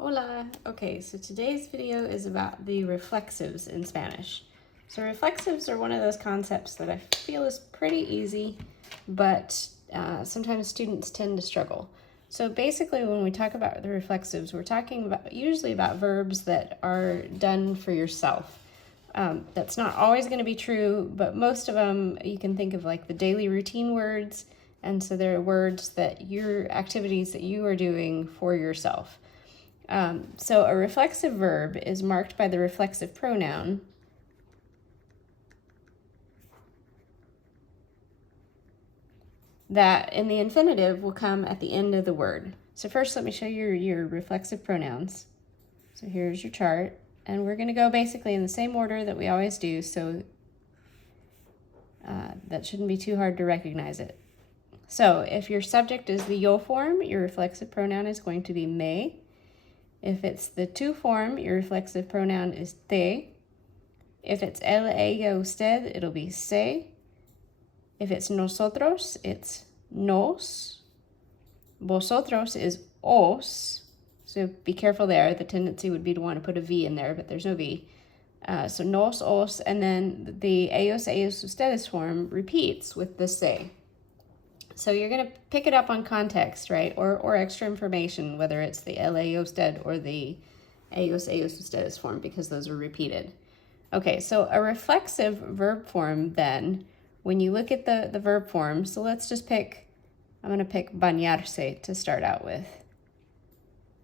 Hola! Okay, so today's video is about the reflexives in Spanish. So reflexives are one of those concepts that I feel is pretty easy, but sometimes students tend to struggle. So basically when we talk about the reflexives, we're talking about usually about verbs that are done for yourself. That's not always going to be true, but most of them you can think of like the daily routine words, and so they're words that activities that you are doing for yourself. So a reflexive verb is marked by the reflexive pronoun that in the infinitive will come at the end of the word. So first let me show you your reflexive pronouns. So here's your chart, and we're going to go basically in the same order that we always do, so that shouldn't be too hard to recognize it. So if your subject is the yo form, your reflexive pronoun is going to be me. If it's the tú form, your reflexive pronoun is te. If it's él, ella, usted, it'll be se. If it's nosotros, it's nos. Vosotros is os. So be careful there. The tendency would be to want to put a V in there, but there's no V. So nos, os, and then the ellos, ellos, ustedes form repeats with the se. So you're going to pick it up on context, right? Or extra information, whether it's the él, ella, usted, or the ellos, ellos, ustedes form, because those are repeated. Okay, so a reflexive verb form then, when you look at the verb form, so let's just pick, I'm going to pick bañarse to start out with.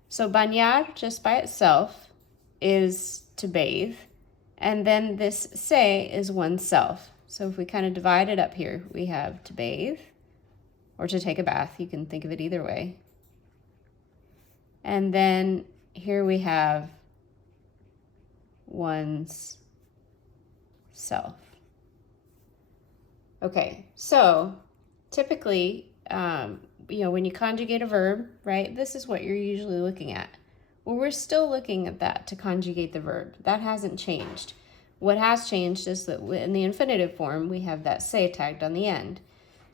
So bañar, just by itself, is to bathe, and then this se is oneself. So if we kind of divide it up here, we have to bathe, or to take a bath. You can think of it either way. And then here we have one's self. Okay, so typically, when you conjugate a verb, right, this is what you're usually looking at. Well, we're still looking at that to conjugate the verb. That hasn't changed. What has changed is that in the infinitive form, we have that se tagged on the end.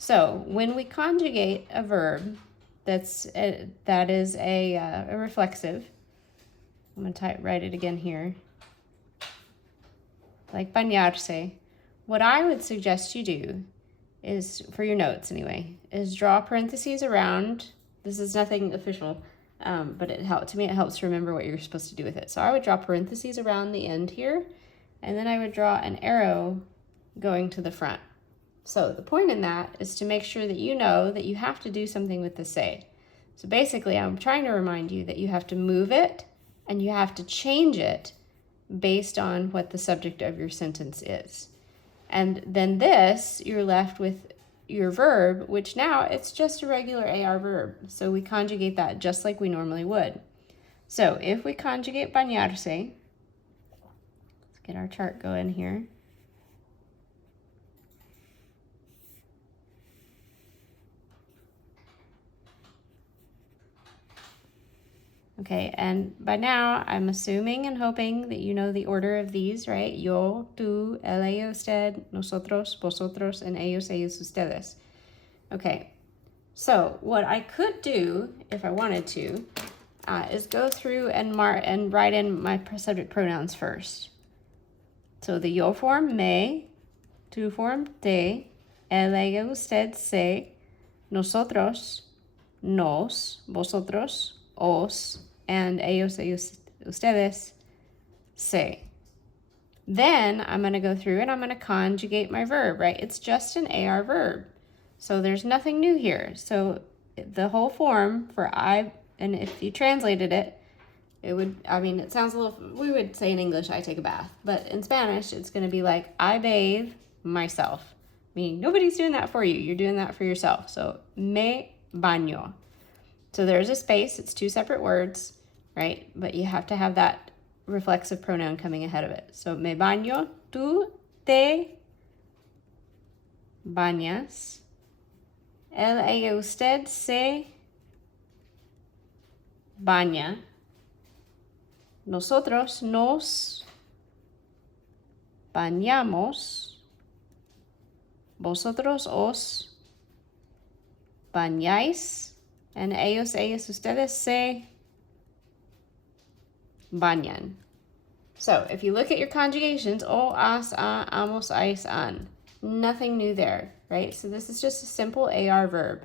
So when we conjugate a verb that is a reflexive, I'm going to write it again here, like bañarse, what I would suggest you do is, for your notes anyway, is draw parentheses around. This is nothing official, but it helps to remember what you're supposed to do with it. So I would draw parentheses around the end here, and then I would draw an arrow going to the front. So the point in that is to make sure that you know that you have to do something with the se. So basically, I'm trying to remind you that you have to move it and you have to change it based on what the subject of your sentence is. And then this, you're left with your verb, which now it's just a regular AR verb. So we conjugate that just like we normally would. So if we conjugate bañarse, let's get our chart going here. Okay, and by now I'm assuming and hoping that you know the order of these, right? Yo, tú, él, ella, usted, nosotros, vosotros, and ellos, ellos, ustedes. Okay, so what I could do, if I wanted to, is go through and write in my subject pronouns first. So the yo form, me, tú form, te, él, ella, usted, se, nosotros, nos, vosotros, os, and ellos, ellos, ustedes, se. Then I'm going to go through and I'm going to conjugate my verb, right? It's just an AR verb. So there's nothing new here. So the whole form for I, and if you translated it, it sounds a little, we would say in English, I take a bath. But in Spanish, it's going to be like, I bathe myself. Meaning nobody's doing that for you. You're doing that for yourself. So, me baño. So there's a space, it's two separate words, right? But you have to have that reflexive pronoun coming ahead of it. So me baño, tú te bañas, él, ella, usted se baña, nosotros nos bañamos, vosotros os bañáis, and ellos, ellas, ustedes se bañan. So if you look at your conjugations, o, as, a, amos, ais, an. Nothing new there, right? So this is just a simple AR verb.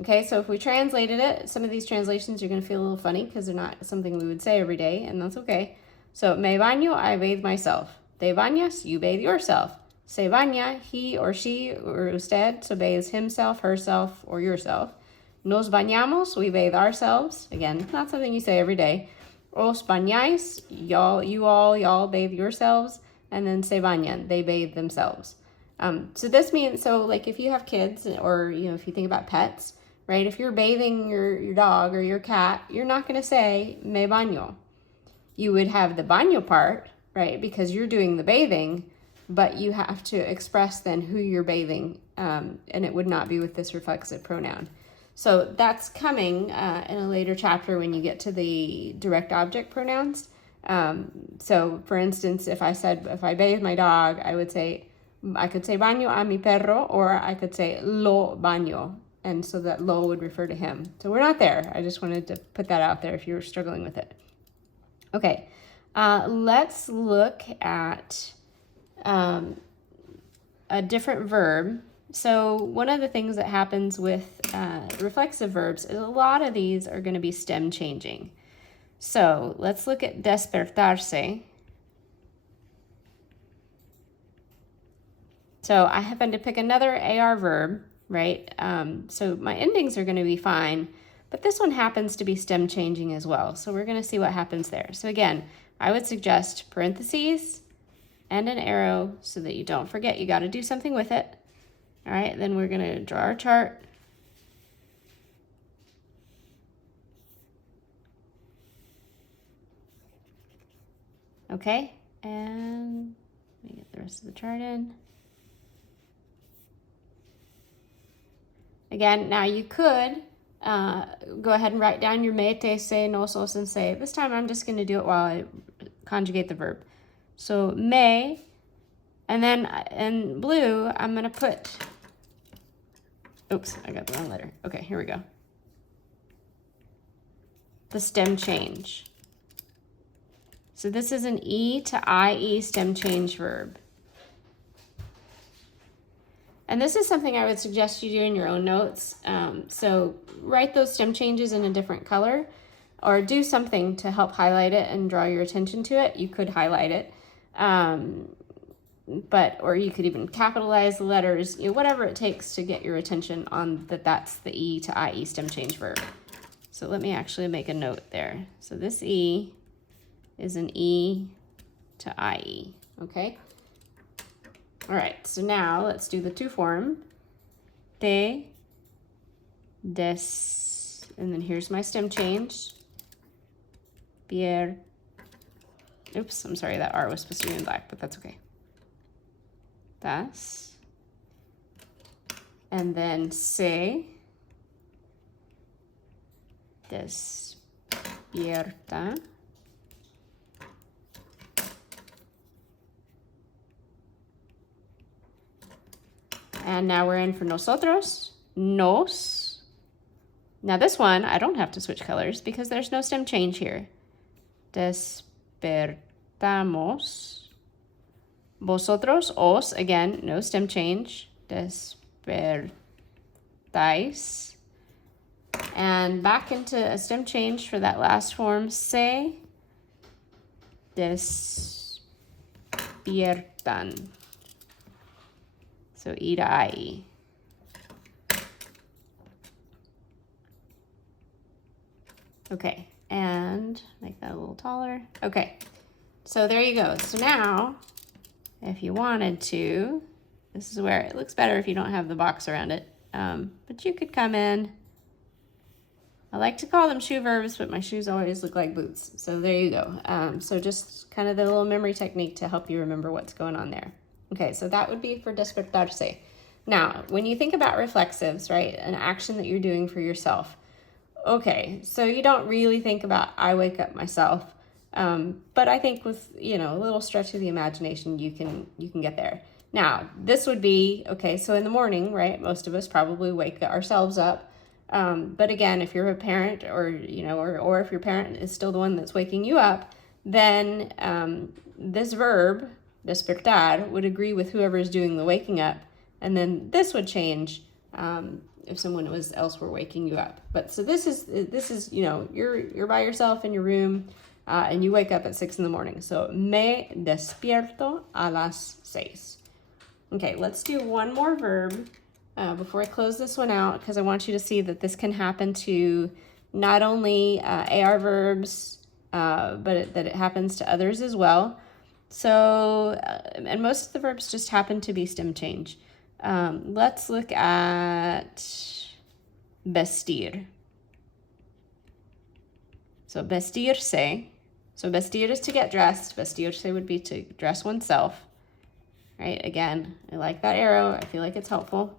Okay, so if we translated it, some of these translations are going to feel a little funny because they're not something we would say every day, and that's okay. So, me baño, I bathe myself. Te bañas, you bathe yourself. Se baña, he or she or usted, so bathes himself, herself, or yourself. Nos bañamos, we bathe ourselves. Again, not something you say every day. Os bañáis, y'all bathe yourselves. And then se bañan, they bathe themselves. So this means, so like if you have kids or, if you think about pets, right? If you're bathing your dog or your cat, you're not going to say me baño. You would have the baño part, right? Because you're doing the bathing, but you have to express then who you're bathing, and it would not be with this reflexive pronoun. So that's coming in a later chapter when you get to the direct object pronouns. So for instance, if I bathe my dog, I could say baño a mi perro, or I could say lo baño. And so that lo would refer to him. So we're not there. I just wanted to put that out there if you're struggling with it. Okay, let's look at a different verb. So one of the things that happens with reflexive verbs is a lot of these are going to be stem changing. So let's look at despertarse. So I happened to pick another AR verb, right? So my endings are going to be fine, but this one happens to be stem changing as well. So we're going to see what happens there. So again, I would suggest parentheses and an arrow so that you don't forget. You got to do something with it. All right, then we're going to draw our chart. Okay, and let me get the rest of the chart in. Again, now you could go ahead and write down your me, te, se, nos, os, and se. This time I'm just going to do it while I conjugate the verb. So me, and then in blue, I'm going to put, oops, I got the wrong letter. Okay, here we go. The stem change. So this is an E to IE stem change verb. And this is something I would suggest you do in your own notes. So write those stem changes in a different color, or do something to help highlight it and draw your attention to it. You could highlight it, or you could even capitalize the letters, whatever it takes to get your attention on that's the E to IE stem change verb. So let me actually make a note there. So this E is an E to IE, okay? All right, so now let's do the to form. Te, des, and then here's my stem change. Pierre, oops, I'm sorry, that R was supposed to be in black, but that's okay. Das. And then se, despierta. And now we're in for nosotros, nos. Now this one, I don't have to switch colors because there's no stem change here. Despertamos. Vosotros, os, again, no stem change. Despertáis. And back into a stem change for that last form, se despiertan. So E to IE. Okay, and make that a little taller. Okay, so there you go. So now, if you wanted to, this is where it looks better if you don't have the box around it. But you could come in. I like to call them shoe verbs, but my shoes always look like boots. So there you go. So just kind of the little memory technique to help you remember what's going on there. Okay, so that would be for despertarse. Now, when you think about reflexives, right, an action that you're doing for yourself, okay, so you don't really think about I wake up myself, but I think with, a little stretch of the imagination, you can get there. Now, this would be, okay, so in the morning, right, most of us probably wake ourselves up, but again, if you're a parent or if your parent is still the one that's waking you up, then this verb, despertar, would agree with whoever is doing the waking up, and then this would change if someone else were waking you up. But so this is you're by yourself in your room, and you wake up at 6 in the morning. So me despierto a las 6. Okay, let's do one more verb before I close this one out, because I want you to see that this can happen to not only AR verbs, but that it happens to others as well. So, and most of the verbs just happen to be stem change. Let's look at vestir. So vestirse. So vestir is to get dressed. Vestirse would be to dress oneself. Right? Again, I like that arrow. I feel like it's helpful.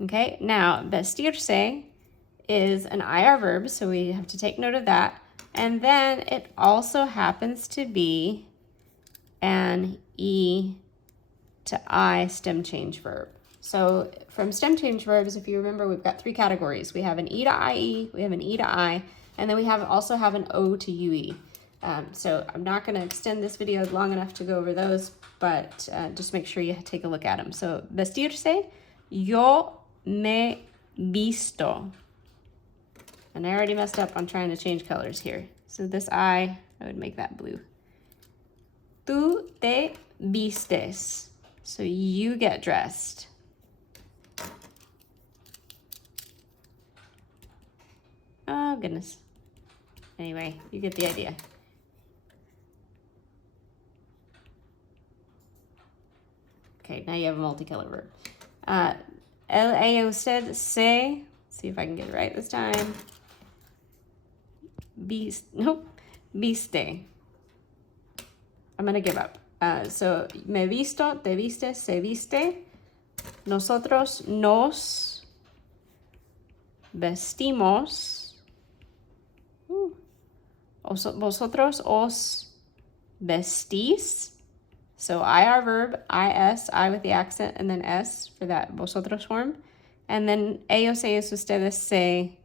Okay, now vestirse is an IR verb, so we have to take note of that. And then it also happens to be an E to I stem change verb. So from stem change verbs, if you remember, we've got 3 categories. We have an E to IE, we have an E to I, and then we also have an O to UE. So I'm not going to extend this video long enough to go over those, but just make sure you take a look at them. So vestirse, yo me visto. And I already messed up on trying to change colors here. So this I would make that blue. Tú te vistes. So you get dressed. Oh, goodness. Anyway, you get the idea. Okay, now you have a multicolored verb. Usted se, see if I can get it right this time. Viste. I'm going to give up. So, me visto, te viste, se viste. Nosotros nos vestimos. Vosotros os vestís. So IR verb, IS, I with the accent, and then S for that vosotros form. And then ellos, ustedes se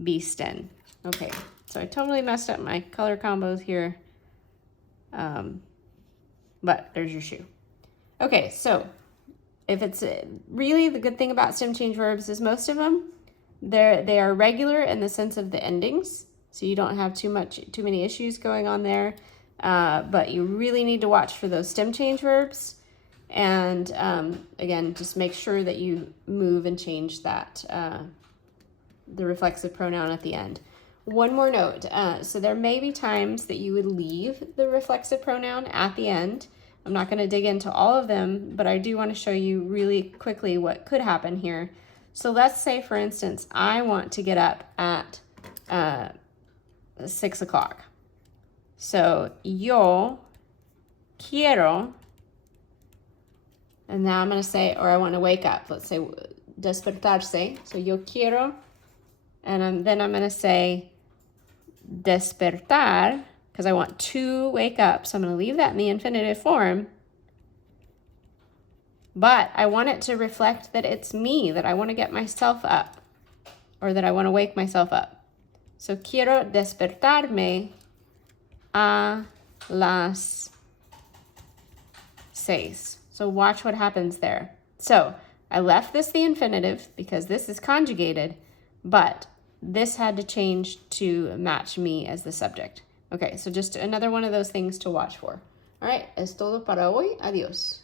visten. Okay, so I totally messed up my color combos here. But there's your shoe. Okay, so if it's really the good thing about stem change verbs is most of them, they are regular in the sense of the endings. So you don't have too many issues going on there. But you really need to watch for those stem change verbs. And again, just make sure that you move and change that, the reflexive pronoun at the end. One more note. So there may be times that you would leave the reflexive pronoun at the end. I'm not going to dig into all of them, but I do want to show you really quickly what could happen here. So let's say, for instance, I want to get up at 6 o'clock. So, yo quiero, and now I'm going to say, or I want to wake up. Let's say despertarse. So, yo quiero, and then I'm going to say despertar, because I want to wake up. So I'm going to leave that in the infinitive form. But I want it to reflect that it's me, that I want to get myself up, or that I want to wake myself up. So quiero despertarme a las 6. So watch what happens there. So I left this the infinitive because this is conjugated, but this had to change to match me as the subject. Okay, so just another one of those things to watch for. All right, es todo para hoy. Adiós.